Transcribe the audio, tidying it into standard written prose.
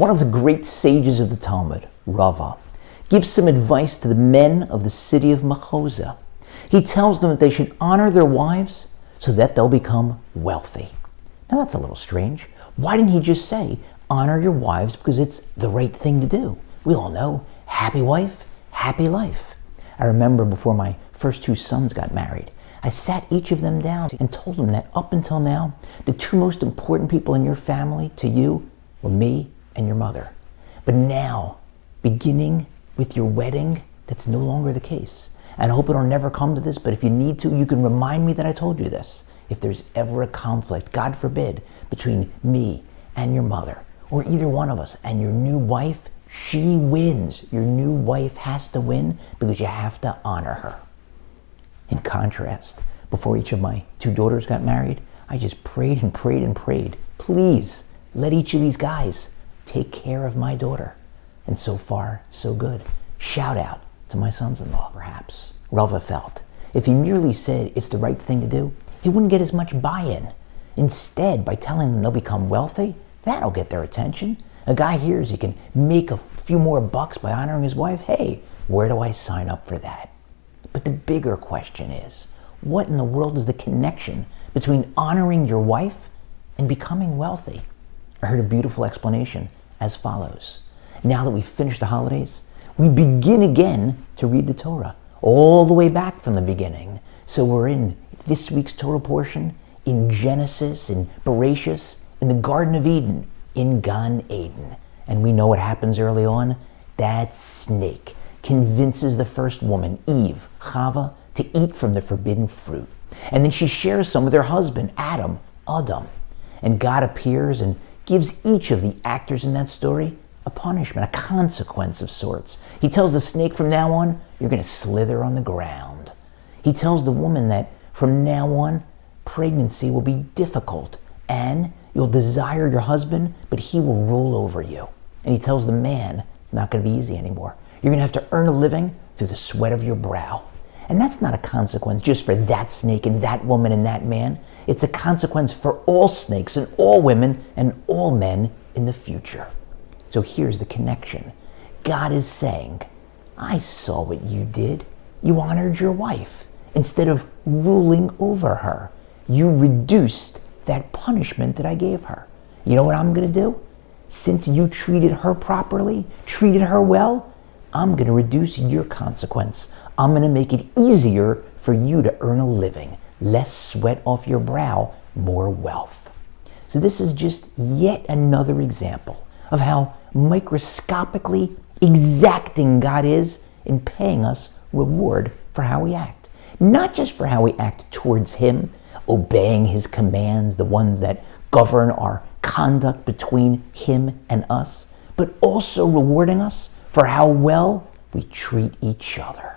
One of the great sages of the Talmud, Rava, gives some advice to the men of the city of Machoza. He tells them that they should honor their wives so that they'll become wealthy. Now that's a little strange. Why didn't he just say, honor your wives because it's the right thing to do? We all know, happy wife, happy life. I remember before my first two sons got married, I sat each of them down and told them that up until now, the two most important people in your family to you were me and your mother. But now, beginning with your wedding, that's no longer the case. And I hope it'll never come to this, but if you need to, you can remind me that I told you this. If there's ever a conflict, God forbid, between me and your mother, or either one of us and your new wife, she wins. Your new wife has to win because you have to honor her. In contrast, before each of my two daughters got married, I just prayed and prayed and prayed. Please, let each of these guys take care of my daughter. And so far, so good. Shout out to my sons-in-law, perhaps. Rava felt if he merely said it's the right thing to do, he wouldn't get as much buy-in. Instead, by telling them they'll become wealthy, that'll get their attention. A guy hears he can make a few more bucks by honoring his wife. Hey, where do I sign up for that? But the bigger question is, what in the world is the connection between honoring your wife and becoming wealthy? I heard a beautiful explanation as follows. Now that we've finished the holidays, we begin again to read the Torah, all the way back from the beginning. So we're in this week's Torah portion, in Genesis, in Bereishit, in the Garden of Eden, in Gan Eden. And we know what happens early on. That snake convinces the first woman, Eve, Chava, to eat from the forbidden fruit. And then she shares some with her husband, Adam. And God appears and gives each of the actors in that story a punishment, a consequence of sorts. He tells the snake from now on, you're going to slither on the ground. He tells the woman that from now on, pregnancy will be difficult and you'll desire your husband, but he will rule over you. And he tells the man, it's not going to be easy anymore. You're going to have to earn a living through the sweat of your brow. And that's not a consequence just for that snake and that woman and that man. It's a consequence for all snakes and all women and all men in the future. So here's the connection. God is saying, I saw what you did. You honored your wife. Instead of ruling over her, you reduced that punishment that I gave her. You know what I'm going to do? Since you treated her properly, treated her well, I'm going to reduce your consequence. I'm going to make it easier for you to earn a living. Less sweat off your brow, more wealth. So this is just yet another example of how microscopically exacting God is in paying us reward for how we act. Not just for how we act towards Him, obeying His commands, the ones that govern our conduct between Him and us, but also rewarding us for how well we treat each other.